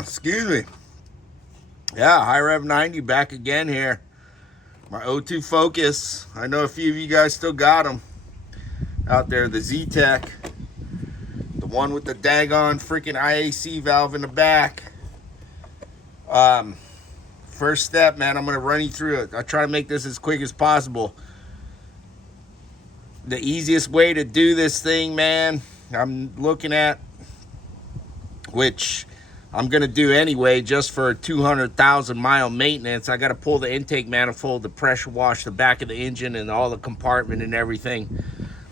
Excuse me. Yeah, High Rev 90 back again here. My O2 Focus. I know a few of you guys still got them out there. The Zetec. The one with the daggone freaking IAC valve in the back. First step, man, I'm going to run you through it. I try to make this as quick as possible. The easiest way to do this thing, man, I'm looking at, which I'm going to do anyway just for a 200,000 mile maintenance. I got to pull the intake manifold to pressure wash the back of the engine and all the compartment and everything.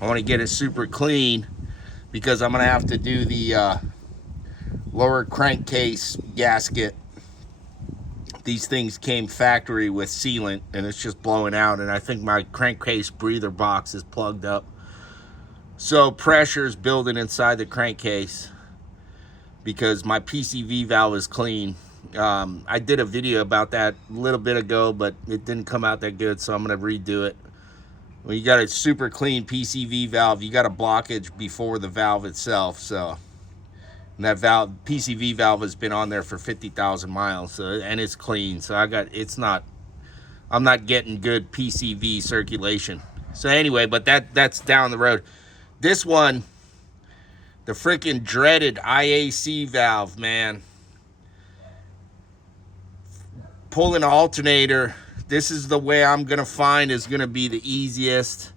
I want to get it super clean because I'm going to have to do the lower crankcase gasket. These things came factory with sealant and it's just blowing out, and I think my crankcase breather box is plugged up. So pressure is building inside the crankcase because my PCV valve is clean. I did a video about that a little bit ago, but it didn't come out that good, so I'm going to redo it. When you got a super clean PCV valve, you got a blockage before the valve itself. So and that valve, PCV valve, has been on there for 50,000 miles, so, and it's clean. So I'm not getting good PCV circulation. So anyway, but that's down the road. This one, the freaking dreaded IAC valve, man. Pulling an alternator, this is the way I'm gonna find is gonna be the easiest.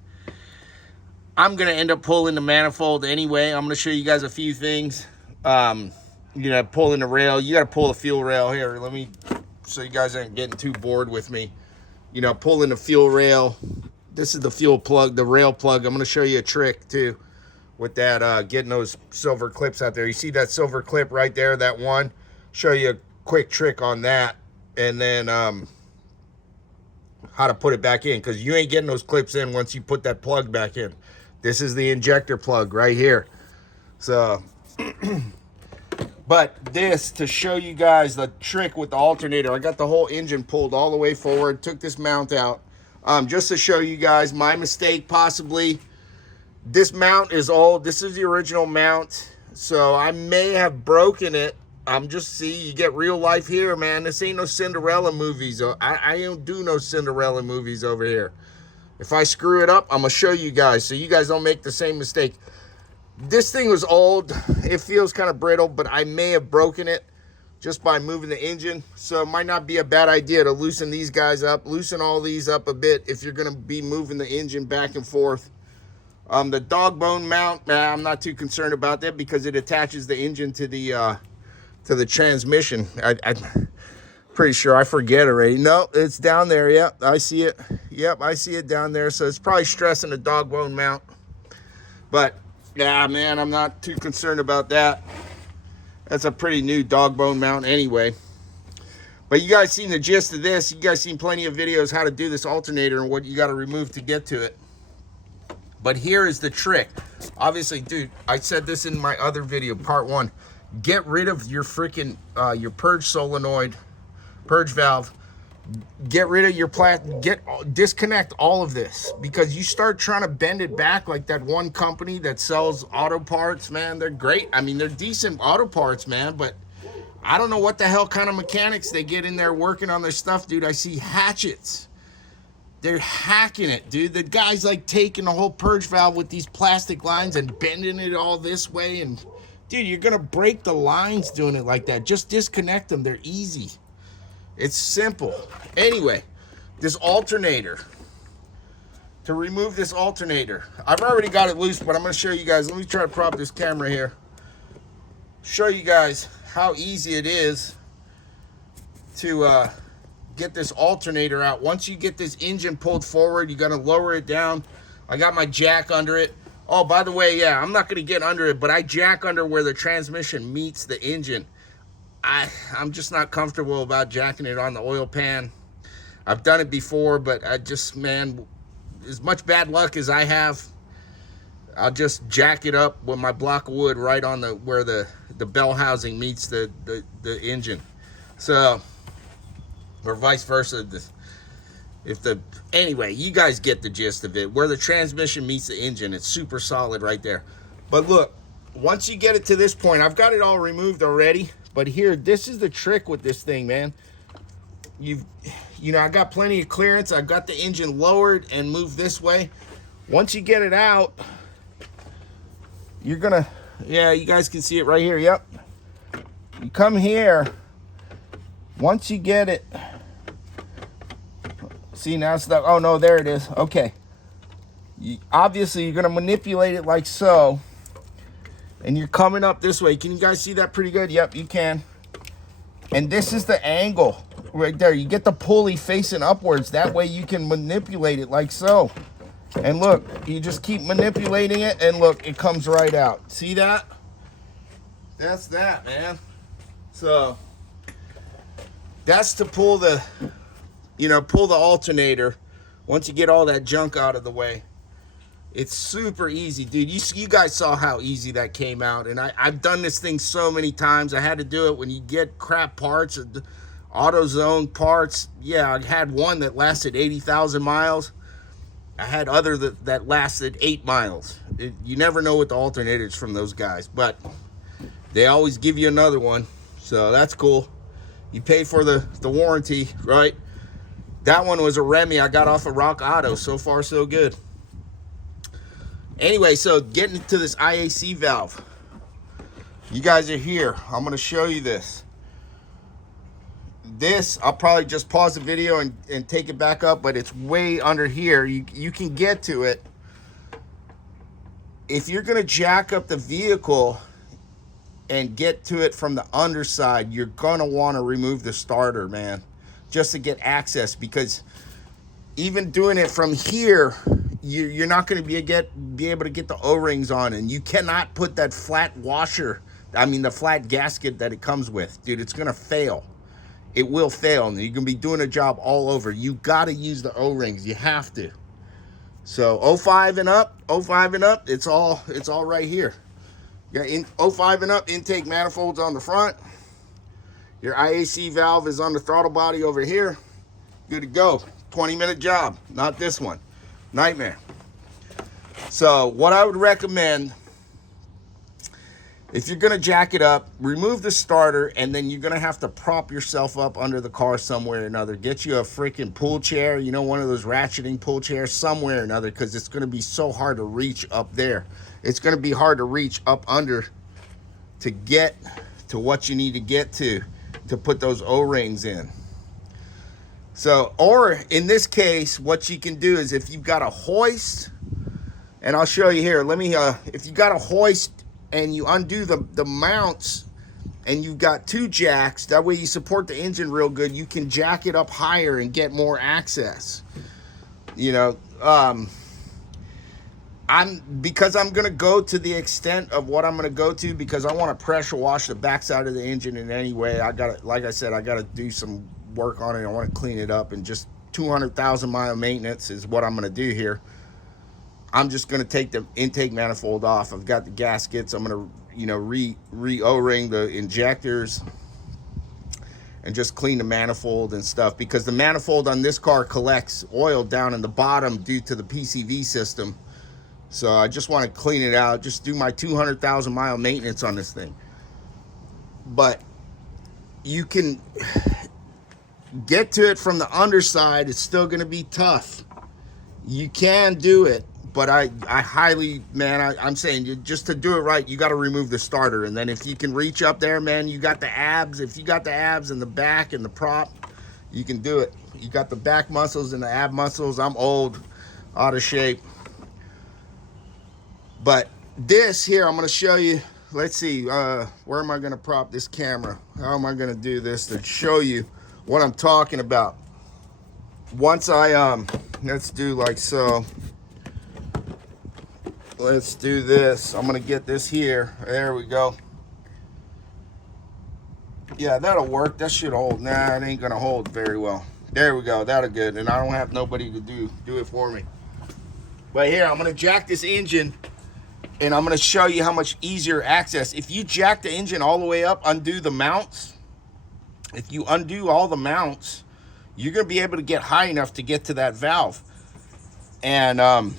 I'm gonna end up pulling the manifold anyway. I'm gonna show you guys a few things. Pulling the rail, you gotta pull the fuel rail here. Let me, so you guys aren't getting too bored with me. Pulling the fuel rail. This is the fuel plug, the rail plug. I'm gonna show you a trick too with that, getting those silver clips out there. You see that silver clip right there, that one? Show you a quick trick on that, and then how to put it back in, because you ain't getting those clips in once you put that plug back in. This is the injector plug right here. So but this, to show you guys the trick with the alternator, I got the whole engine pulled all the way forward, took this mount out, just to show you guys my mistake possibly. This mount is old. This is the original mount, so I may have broken it. You get real life here, man. This ain't no Cinderella movies. I don't do no Cinderella movies over here. If I screw it up, I'm gonna show you guys so you guys don't make the same mistake. This thing was old. It feels kind of brittle, but I may have broken it just by moving the engine. So it might not be a bad idea to loosen these guys up, loosen all these up a bit if you're gonna be moving the engine back and forth. The dog bone mount, I'm not too concerned about that because it attaches the engine to the transmission. I'm pretty sure I forget already. No, it's down there. Yep, I see it. Yep, I see it down there. So it's probably stressing the dog bone mount. But yeah, man, I'm not too concerned about that. That's a pretty new dog bone mount anyway. But you guys seen the gist of this. You guys seen plenty of videos how to do this alternator and what you got to remove to get to it. But here is the trick. Obviously, dude, I said this in my other video, part 1. Get rid of your freaking, your purge solenoid, purge valve. Get rid of your disconnect all of this, because you start trying to bend it back like that one company that sells auto parts, man. They're great. I mean, they're decent auto parts, man, but I don't know what the hell kind of mechanics they get in there working on their stuff, dude. I see hatchets. They're hacking it, dude. The guy's like taking the whole purge valve with these plastic lines and bending it all this way. And dude, you're gonna break the lines doing it like that. Just disconnect them. They're easy. It's simple. Anyway, this alternator. To remove this alternator, I've already got it loose, but I'm gonna show you guys. Let me try to prop this camera here. Show you guys how easy it is to get this alternator out. Once you get this engine pulled forward, you gotta lower it down. I got my jack under it. Oh, by the way, yeah, I'm not gonna get under it, but I jack under where the transmission meets the engine. I'm just not comfortable about jacking it on the oil pan. I've done it before, but I just, man, as much bad luck as I have, I'll just jack it up with my block of wood right on where the bell housing meets the engine. So, or vice versa. Anyway, you guys get the gist of it. Where the transmission meets the engine, it's super solid right there. But look, once you get it to this point, I've got it all removed already, but here, this is the trick with this thing, man. You know, I got plenty of clearance. I got the engine lowered and moved this way. Once you get it out, you're gonna, yeah, you guys can see it right here. Yep. You come here. Once you get it, see now it's stuck. Oh no, there it is. Okay. Obviously, you're gonna manipulate it like so, and you're coming up this way. Can you guys see that pretty good? Yep, you can. And this is the angle right there. You get the pulley facing upwards. That way you can manipulate it like so. And look, you just keep manipulating it, and look, it comes right out. See that? That's that, man. So that's to pull the, you know, pull the alternator once you get all that junk out of the way. It's super easy, dude. You guys saw how easy that came out, and I've done this thing so many times. I had to do it when you get crap parts, AutoZone parts. Yeah, I had one that lasted 80,000 miles. I had other that lasted 8 miles. You never know with the alternators from those guys, but they always give you another one, so that's cool. You pay for the warranty, right? That one was a Remy I got off of Rock Auto. So far, so good. Anyway, so getting to this IAC valve. You guys are here. I'm going to show you this. This, I'll probably just pause the video and take it back up, but it's way under here. You can get to it. If you're going to jack up the vehicle and get to it from the underside, you're going to want to remove the starter, man, just to get access, because even doing it from here, you're not going to be able to get the O-rings on, and you cannot put that flat washer, I mean the flat gasket that it comes with. Dude, it's going to fail. It will fail, and you're going to be doing a job all over. You got to use the O-rings. You have to. So 05 and up, it's all right here. You got 05 and up, intake manifolds on the front. Your IAC valve is on the throttle body over here. Good to go. 20-minute job, not this one. Nightmare. So what I would recommend, if you're gonna jack it up, remove the starter, and then you're gonna have to prop yourself up under the car somewhere or another. Get you a freaking pull chair, you know, one of those ratcheting pull chairs somewhere or another, because it's gonna be so hard to reach up there. It's gonna be hard to reach up under to get to what you need to get to put those O-rings in. So, or in this case, what you can do is, if you've got a hoist, and I'll show you here, let me, if you got a hoist and you undo the mounts, and you've got 2 jacks, that way you support the engine real good, you can jack it up higher and get more access. You know, because I'm gonna go to the extent of what I'm gonna go to, because I want to pressure wash the backside of the engine in any way. I gotta, like I said, I gotta do some work on it. I want to clean it up, and just 200,000 mile maintenance is what I'm going to do here. I'm just going to take the intake manifold off. I've got the gaskets. I'm going to, you know, re-O-ring the injectors and just clean the manifold and stuff, because the manifold on this car collects oil down in the bottom due to the PCV system. So I just want to clean it out, just do my 200,000 mile maintenance on this thing. But you can get to it from the underside. It's still going to be tough. You can do it, but I highly, man, I'm saying, you, just to do it right, you got to remove the starter. And then if you can reach up there, man, you got the abs. If you got the abs and the back and the prop, you can do it. You got the back muscles and the ab muscles. I'm old, out of shape. But this here, I'm going to show you. Let's see, where am I going to prop this camera? How am I going to do this to show you what I'm talking about? Once I, let's do like so. Let's do this. I'm going to get this here. There we go. Yeah, that'll work. That should hold. Nah, it ain't going to hold very well. There we go. That'll good. And I don't have nobody to do it for me. But here, I'm going to jack this engine, and I'm going to show you how much easier access. If you jack the engine all the way up, undo the mounts, if you undo all the mounts, you're going to be able to get high enough to get to that valve. And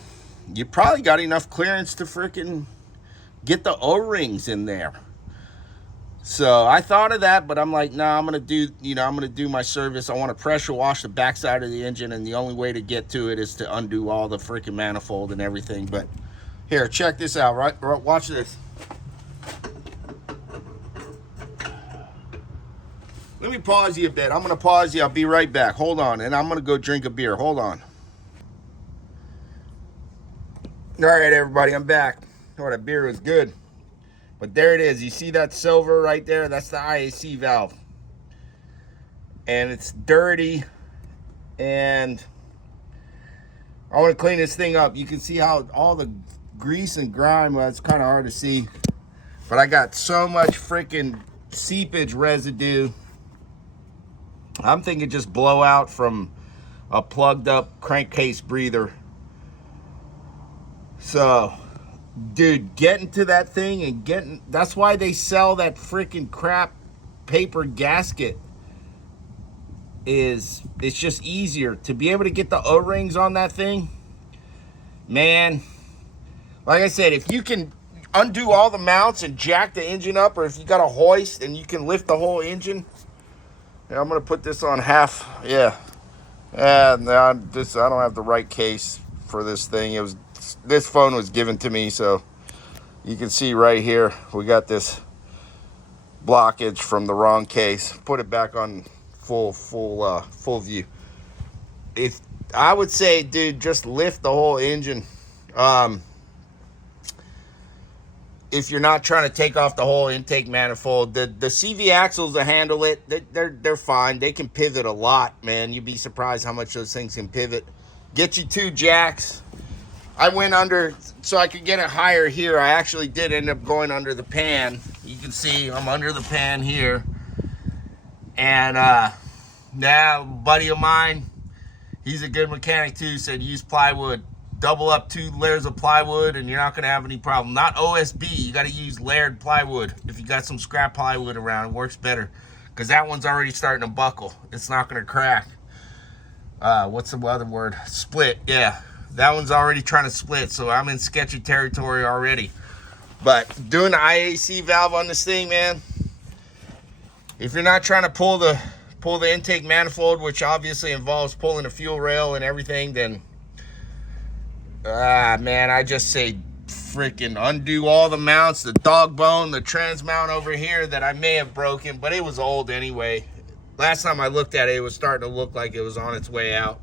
you probably got enough clearance to freaking get the O-rings in there. So I thought of that, but I'm like, no, I'm gonna do, I'm gonna do my service. I want to pressure wash the backside of the engine, and the only way to get to it is to undo all the freaking manifold and everything. But here, check this out. Right, watch this. Let me pause you a bit. I'm gonna pause you. I'll be right back. Hold on, and I'm gonna go drink a beer. Hold on. All right, everybody, I'm back. Oh, that beer was good. But there it is. You see that silver right there? That's the IAC valve. And it's dirty. And I want to clean this thing up. You can see how all the grease and grime, well, it's kind of hard to see. But I got so much freaking seepage residue. I'm thinking just blowout from a plugged up crankcase breather. So, dude, getting to that thing and that's why they sell that freaking crap paper gasket. It's just easier to be able to get the O-rings on that thing. Man, like I said, if you can undo all the mounts and jack the engine up, or if you got a hoist and you can lift the whole engine. Yeah, I'm gonna put this on half. Yeah, no, I don't have the right case for this thing. This phone was given to me, so you can see right here we got this blockage from the wrong case. Put it back on full view. If I would say, dude, just lift the whole engine. If you're not trying to take off the whole intake manifold, the CV axles that handle it, they're fine. They can pivot a lot, man. You'd be surprised how much those things can pivot. Get you 2 jacks. I went under so I could get it higher here. I actually did end up going under the pan. You can see I'm under the pan here. And now, a buddy of mine, he's a good mechanic too, said use plywood. Double up 2 layers of plywood and you're not going to have any problem. Not OSB. You got to use layered plywood. If you got some scrap plywood around, it works better. Because that one's already starting to buckle. It's not going to crack. What's the other word? Split, yeah. That one's already trying to split, so I'm in sketchy territory already. But doing the IAC valve on this thing, man, if you're not trying to pull the intake manifold, which obviously involves pulling the fuel rail and everything, then man, I just say freaking undo all the mounts, the dog bone, the trans mount over here that I may have broken, but it was old anyway. Last time I looked at it, it was starting to look like it was on its way out.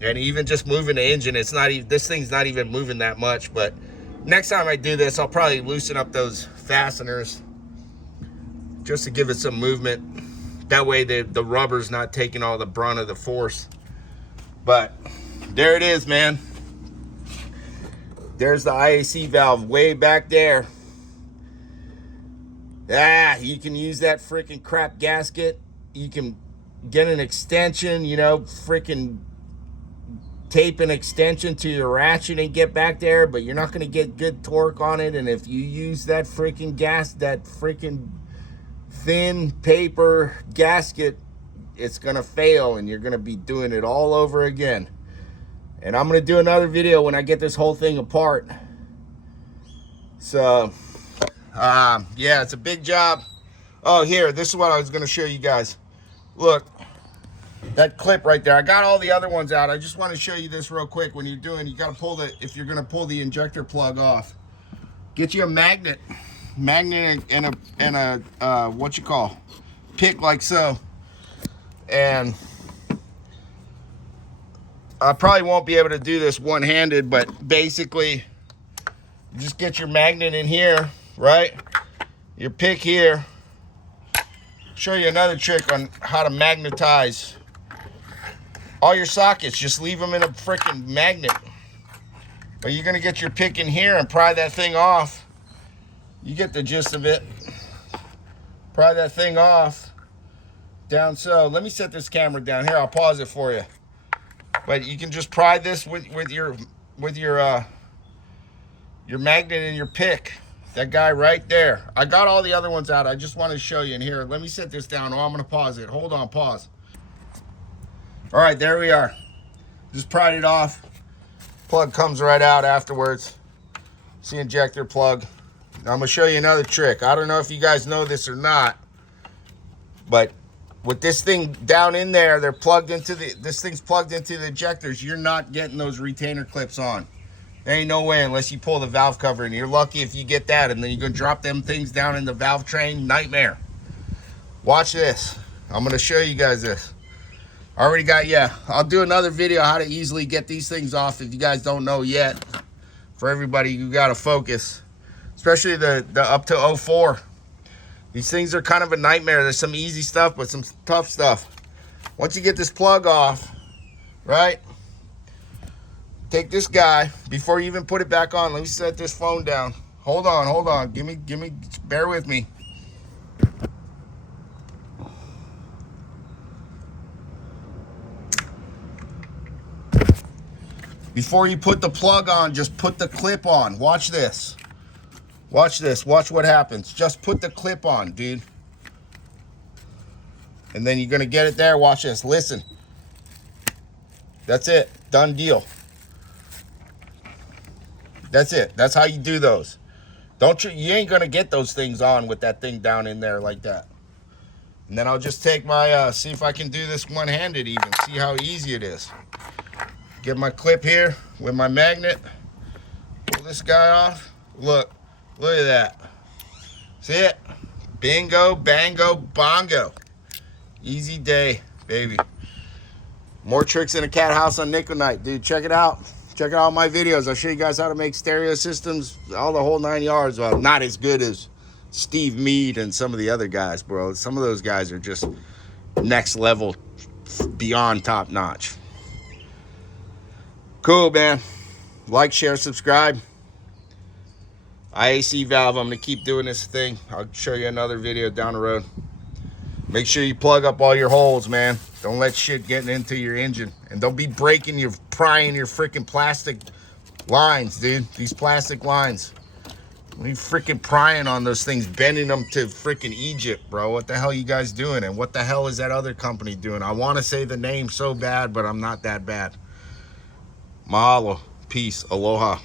And even just moving the engine, it's not even, this thing's not even moving that much. But next time I do this, I'll probably loosen up those fasteners just to give it some movement. That way the rubber's not taking all the brunt of the force. But there it is, man. There's the IAC valve way back there. You can use that freaking crap gasket. You can get an extension, freaking tape an extension to your ratchet and get back there, but you're not going to get good torque on it. And if you use that freaking that freaking thin paper gasket, it's going to fail and you're going to be doing it all over again. And I'm going to do another video when I get this whole thing apart. So, yeah, it's a big job. Oh, here, this is what I was going to show you guys. Look, that clip right there. I got all the other ones out. I just want to show you this real quick. When you're doing, you got to pull if you're going to pull the injector plug off, get you a magnet and a what you call, pick like so. And I probably won't be able to do this one-handed, but basically just get your magnet in here, right? Your pick here. Show you another trick on how to magnetize all your sockets. Just leave them in a freaking magnet. But you're gonna get your pick in here and pry that thing off. You get the gist of it. Pry that thing off. Down so. Let me set this camera down here. I'll pause it for you. But you can just pry this with your magnet and your pick. That guy right there. I got all the other ones out. I just want to show you in here. Let me set this down. Oh, I'm going to pause it. Hold on, pause. All right, there we are. Just pried it off. Plug comes right out afterwards. See injector plug. Now I'm gonna show you another trick. I don't know if you guys know this or not, but with this thing down in there, they're plugged into this thing's plugged into the injectors. You're not getting those retainer clips on. There ain't no way unless you pull the valve cover in. You're lucky if you get that, and then you're gonna drop them things down in the valve train. Nightmare. Watch this. I'm gonna show you guys this. I already got, yeah, I'll do another video how to easily get these things off if you guys don't know yet. For everybody, you gotta focus, especially the up to 04. These things are kind of a nightmare. There's some easy stuff, but some tough stuff. Once you get this plug off, right? Take this guy, before you even put it back on, let me set this phone down. Hold on. Give me, bear with me. Before you put the plug on, just put the clip on. Watch this. Watch this. Watch what happens. Just put the clip on, dude. And then you're going to get it there. Watch this. Listen. That's it. Done deal. That's it. That's how you do those. You ain't going to get those things on with that thing down in there like that. And then I'll just take my, see if I can do this one-handed even. See how easy it is. Get my clip here with my magnet. Pull this guy off. Look at that. See it? Bingo, bango, bongo. Easy day, baby. More tricks in a cat house on nickel night, dude. Check it out. Check out all my videos. I'll show you guys how to make stereo systems, all the whole 9 yards. Well, not as good as Steve Mead and some of the other guys, bro. Some of those guys are just next level, beyond top notch. Cool, man. Like, share, subscribe. IAC valve. I'm going to keep doing this thing. I'll show you another video down the road. Make sure you plug up all your holes, man. Don't let shit get into your engine. And don't be prying your freaking plastic lines, dude. These plastic lines. We freaking prying on those things, bending them to freaking Egypt, bro. What the hell you guys doing? And what the hell is that other company doing? I want to say the name so bad, but I'm not that bad. Mahalo. Peace. Aloha.